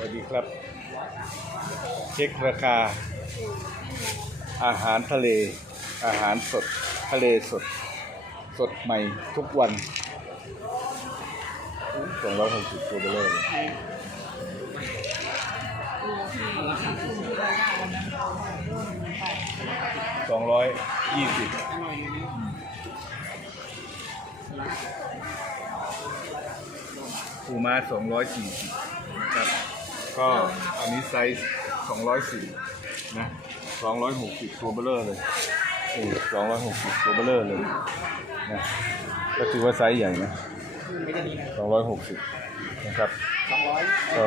วัสดีครับ เช็คราคา อาหารทะเล อาหารสด ทะเลสด สดใหม่ทุกวันสองร้อยหกสิบตัวเบลเลอร์เลยสองร้อยยี่สิบปูม้าสองร้อยสี่สิบครับ ก็อันนี้ไซส์สองร้อยสี่นะสองร้อยหกสิบตัวเบลเลอร์เลยโอ้สองร้อยหกสิบตัวเบลเลอร์เลยนะก็ถือว่าไซส์ใหญ่นะสองร้อยหกสิบนะครับก็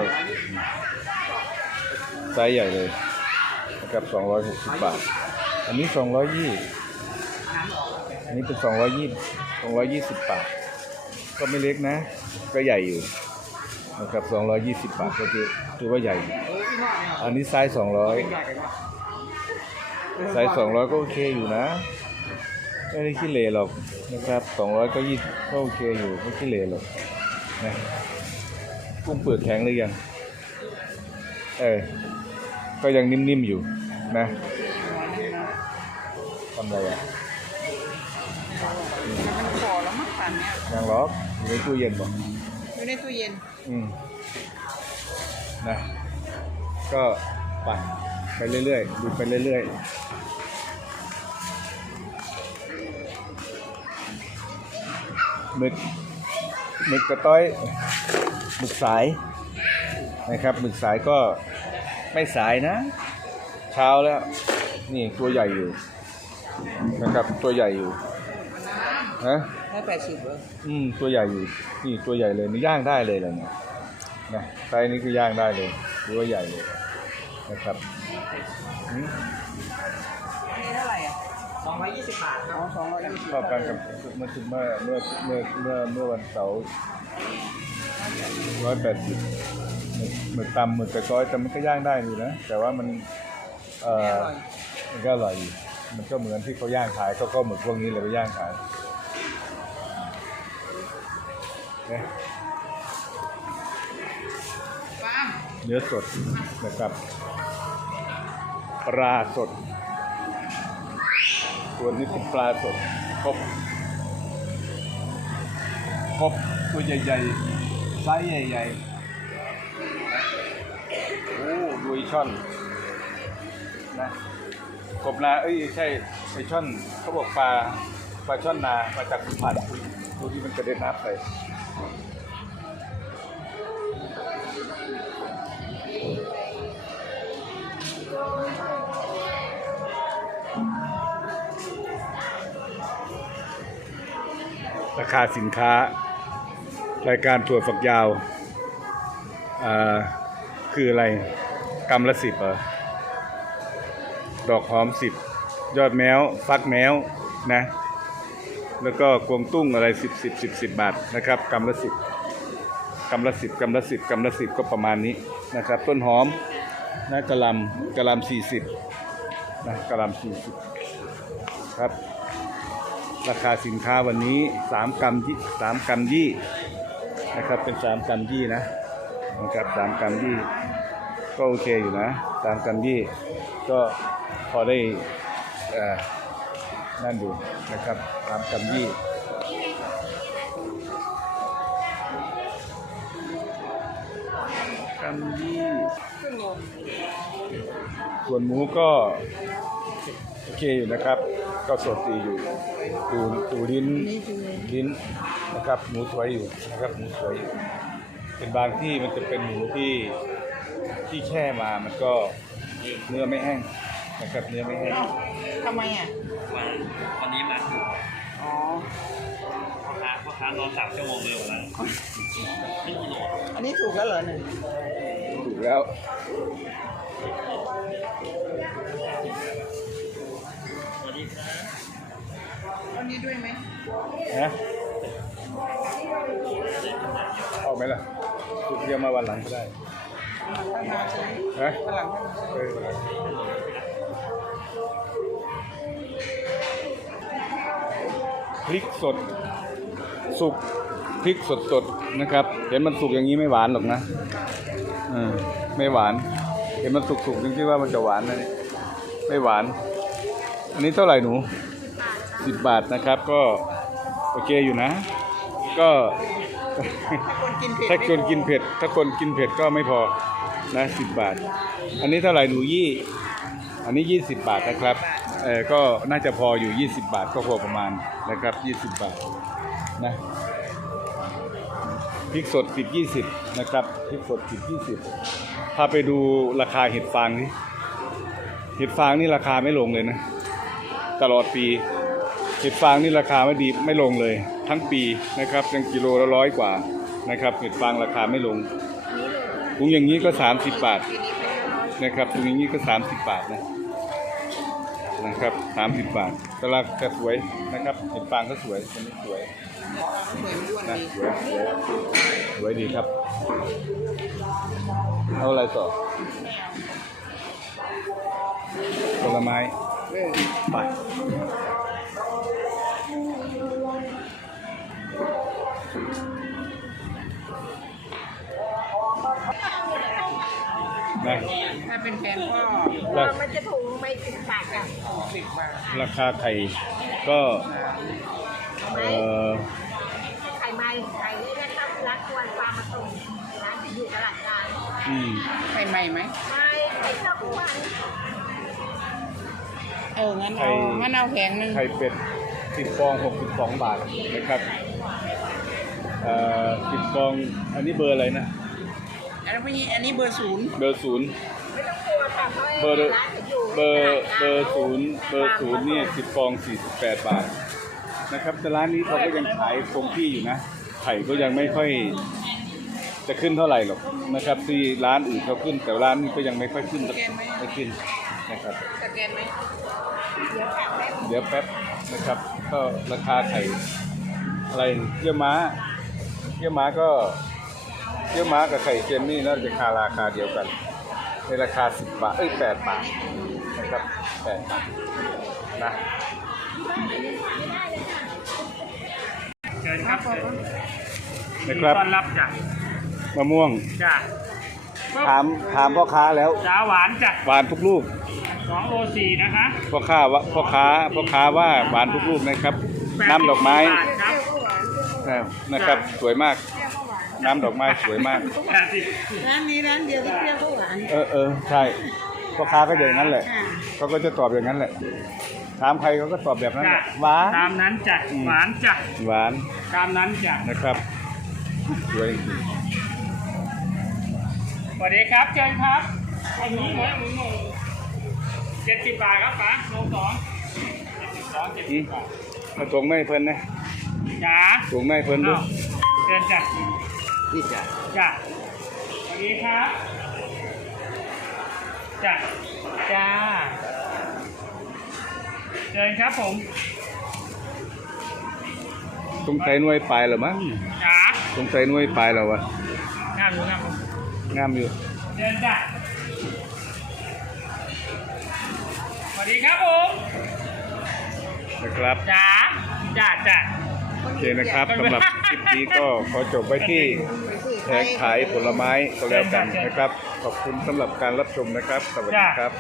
ไซส์ใหญ่เลยนะครับสองร้อยหกสิบบาท อันนี้สองร้อยยี่อันนี้เป็นสองร้อยยี่สองร้อยยี่สิบบาท ก็ไม่เล็กนะ ก็ใหญ่อยู่ นะครับ 220 บาทก็ถือถือว่าใหญ่ อันนี้ไซส์200ไซส์200 ก็โอเคอยู่นะ ไม่ได้ขี้เหร่หรอกนะครับ 200 ก็ยี่ก็โอเคอยู่ไม่ขี้เหร่หรอกนะกุ้งเปลือกแข็งหรือยัง เออ ก็ยังนิ่มๆอยู่นะทำไรอะมันขอแล้วมั้งป่านเนี้ยยังล็อกอยู่ในตู้เย็นบอกอยู่ ในตู้เย็น อืมนะ ก็ไปไปเรื่อยๆ ดูไปเรื่อยๆหมึกหมึกกระต้อยหมึกสายนะครับหมึกสายก็ไม่สายนะ เช้าแล้ว นี่ตัวใหญ่อยู่นะครับตัวใหญ่อยู่ ฮะได้แปดสิบเหรออืมตัวใหญ่อยู่นี่ตัวใหญ่เลยนี่ย่างได้เลยเลยเนี่ยนะไซส์นี้คือย่างได้เลยถือว่าใหญ่เลยนะครับอืมอันนี้เท่าไหร่อะสองร้อยยี่สิบบาทอ๋อสองร้อยยี่สิบเท่ากันกับเมื่อเมื่อเมื่อเมื่อเมื่อเมื่อวันเสาร์ร้อยแปดสิบหมึกตำหมึกกระก้อยแต่มันก็ย่างได้อยู่นะแต่ว่ามันเอ่อมันก็อร่อยอยู่มันก็เหมือนที่เขาย่างขายเขาก็หมึกพวกนี้เลยไปย่างขาย เนี่ยป้ามเนื้อสดนะครับปลาสดตัวนี้เป็นปลาสดครบครบตัวใหญ่ๆไซส์ใหญ่ๆโอ้ดูอีช่อนนะกบนาเอ้ยใช่ไอช่อนเขาบอกปลาปลาช่อนนามาจากสุพรรณดูที่มันกระเด็นน้ำไป ราคาสินค้า รายการถั่วฝักยาวอ่าคืออะไรกำละสิบเหรอดอกหอมสิบยอดแมว ฟักแมวนะ แล้วก็กวงตุ้งอะไรสิบสิบสิบสิบบาทนะครับกำละสิบกำละสิบกำละสิบกำละสิบก็ประมาณนี้นะครับ ต้นหอมนะกะลำกะลำสี่สิบนะกะลำสี่สิบครับ ราคาสินค้าวันนี้สามกรัมยี่สามกรัมยี่นะครับเป็นสามกรัมยี่นะนะครับสามกรัมยี่ก็โอเคอยู่นะสามกรัมยี่ก็พอได้เอ่อ นั่นอยู่นะครับสามกรัมยี่กรัมยี่ส่วนหมูก็โอเคอยู่นะครับ ก็สดดีอยู่ดูดูลิ้นลิ้นนะครับหมูสวยอยู่นะครับหมูสวยอยู่เป็นบางที่มันจะเป็นหมูที่ที่แช่มามันก็เนื้อไม่แห้งนะครับเนื้อไม่แห้งทำไมอะ มาวันนี้มาอ๋อพ่อค้าพ่อค้ารอสามชั่วโมงเลยวันนั้นไม่กิโลอันนี้ถูกแล้วเหรอเนี่ยถูกแล้วสวัสดีครับอันนี้ด้วยไหมนะเอาไหมล่ะถูกเรียกมาวันหลังก็ได้ข้างหน้าใช่ไหมนะข้างหลังข้างหน้าเอ พริกสด สุกพพริกสดๆนะครับ เห็นมันสุกอย่างนี้ไม่หวานหรอกนะเออไม่หวาน เห็นมันสุกๆจริงๆว่ามันจะหวานนะเนี่ยไม่หวาน อันนี้เท่าไหร่หนูสิบบาทนะครับ ก็โอเคอยู่นะ ก็คนกินเผ็ดถ้าคนกินเผ็ด ถ้าคนกินเผ็ดก็ไม่พอนะสิบบาท อันนี้เท่าไหร่หนูยี่ อันนี้ยี่สิบบาทนะครับ เออก็น่าจะพออยู่ยี่สิบบาทก็พอประมาณนะครับยี่สิบบาทนะพริกสดสิบยี่สิบนะครับพริกสดสิบยี่สิบพาไปดูราคาเห็ดฟางนี่เห็ดฟางนี่ราคาไม่ลงเลยนะ ตลอดปี เห็ดฟางนี่ราคาไม่ดีไม่ลงเลย ทั้งปีนะครับยังกิโลละร้อยกว่านะครับ เห็ดฟางราคาไม่ลงถุงอย่างนี้ก็ 30 บาทนะครับถุงอย่างนี้ก็ 30 บาทนะ นะครับ30บาทตลาดก็สวยนะครับเห็ดฟางก็สวยอันนี้สวยสวยมันอ้วนนะดีสวยสวยสวยดีครับ เอาอะไรต่อผลไม้เออไปาเป็นแพงก็รามันจะถุงไม่สิบบาทอะสิบบาทราคาไข่ก็เอ่อไข่ไม้ไข่นี่นะครับร้านควนปลามาส่งร้านจะอยู่ตลาดกลางอืมไข่ใหม่ไหมไม่ไข่ข้าวทุกวันเอองั้นเอางั้นเอาแพงหนึ่งไข่เป็ดสิบฟองหกสิบสองบาทนะครับเอ่อสิบฟองอันนี้เบอร์อะไรนะอันนี้อันนี้เบอร์ศูนย์เบอร์ศูนย์ เบอร์เบอร์เบอร์ศูนย์เบอร์ศูนย์เนี่ยสิบฟองสี่สิบแปดบาทนะครับแต่ร้านนี้เขาก็ยังขายคงที่อยู่นะไข่ก็ยังไม่ค่อยจะขึ้นเท่าไหร่หรอกนะครับที่ร้านอื่นเขาขึ้น แต่ร้านนี้ก็ยังไม่ค่อยขึ้นไม่ขึ้นนะครับสแกนไหมเดี๋ยวกลับเดี๋ยวแป๊บนะครับ ก็ราคาไข่อะไรเยี่ยวม้าเยี่ยวม้าก็เยี่ยวม้ากับไข่เค็มนี่น่าจะคาราคาเดียวกัน ในราคาสิบบาท เอ้ยแปดบาทนะครับแปดบาทนะเชิญครับเชิญนะครับต้อนรับจ้ะมะม่วงจ้ะถามถามพ่อค้าแล้วจ้าหวานจ้ะหวานทุกลูกสองโลสี่นะคะพ่อค้าว่าพ่อค้าพ่อค้าว่าหวานทุกลูกนะครับ น้ำดอกไม้แปสิบบาทครับเออนะครับสวยมาก น้ำดอกไม้สวยมากแปดสิบร้านนี้ร้านเดียวที่เปรี้ยวก็หวานเออเออใช่พ่อค้าก็อย่างนั้นแหละเขาก็จะตอบอย่างนั้นแหละ ถามใครเขาก็ตอบแบบนั้นแหจ้ะละหวาน ตามนั้นจ้ะอืม หวานจ้ะหวานตามนั้นจ้ะนะครับสวยจริงสวัสดีครับเชิญครับอันนี้หมูหมูหมูเจ็ดสิบบาทครับป๋าโลสองเจ็ดสิบสองเจ็ดอืสิมบบาทมาตรงไม่เพิ่นนะจ้าตรงไม่เพิ่นด้วเอ้ายเชิญจ้ะ นี่จ้ะจ้ะสวัสดีครับจ้ะจ้าเชิญครับผมตรงใจหน่วยปลายเหรอมั้งจ้าตรงใจหน่วยปลายเหรอวะงามอยู่งามอยู่งามอยู่เชิญจ้ะสวัสดีครับผมนะครับจ้าจ้าจ้า โอเคนะครับสำหรับคลิปนี้ก็ขอจบไว้ที่แผงขายผลไม้ก็แล้วกันนะครับ ขอบคุณสำหรับการรับชมนะครับ สวัสดีครับ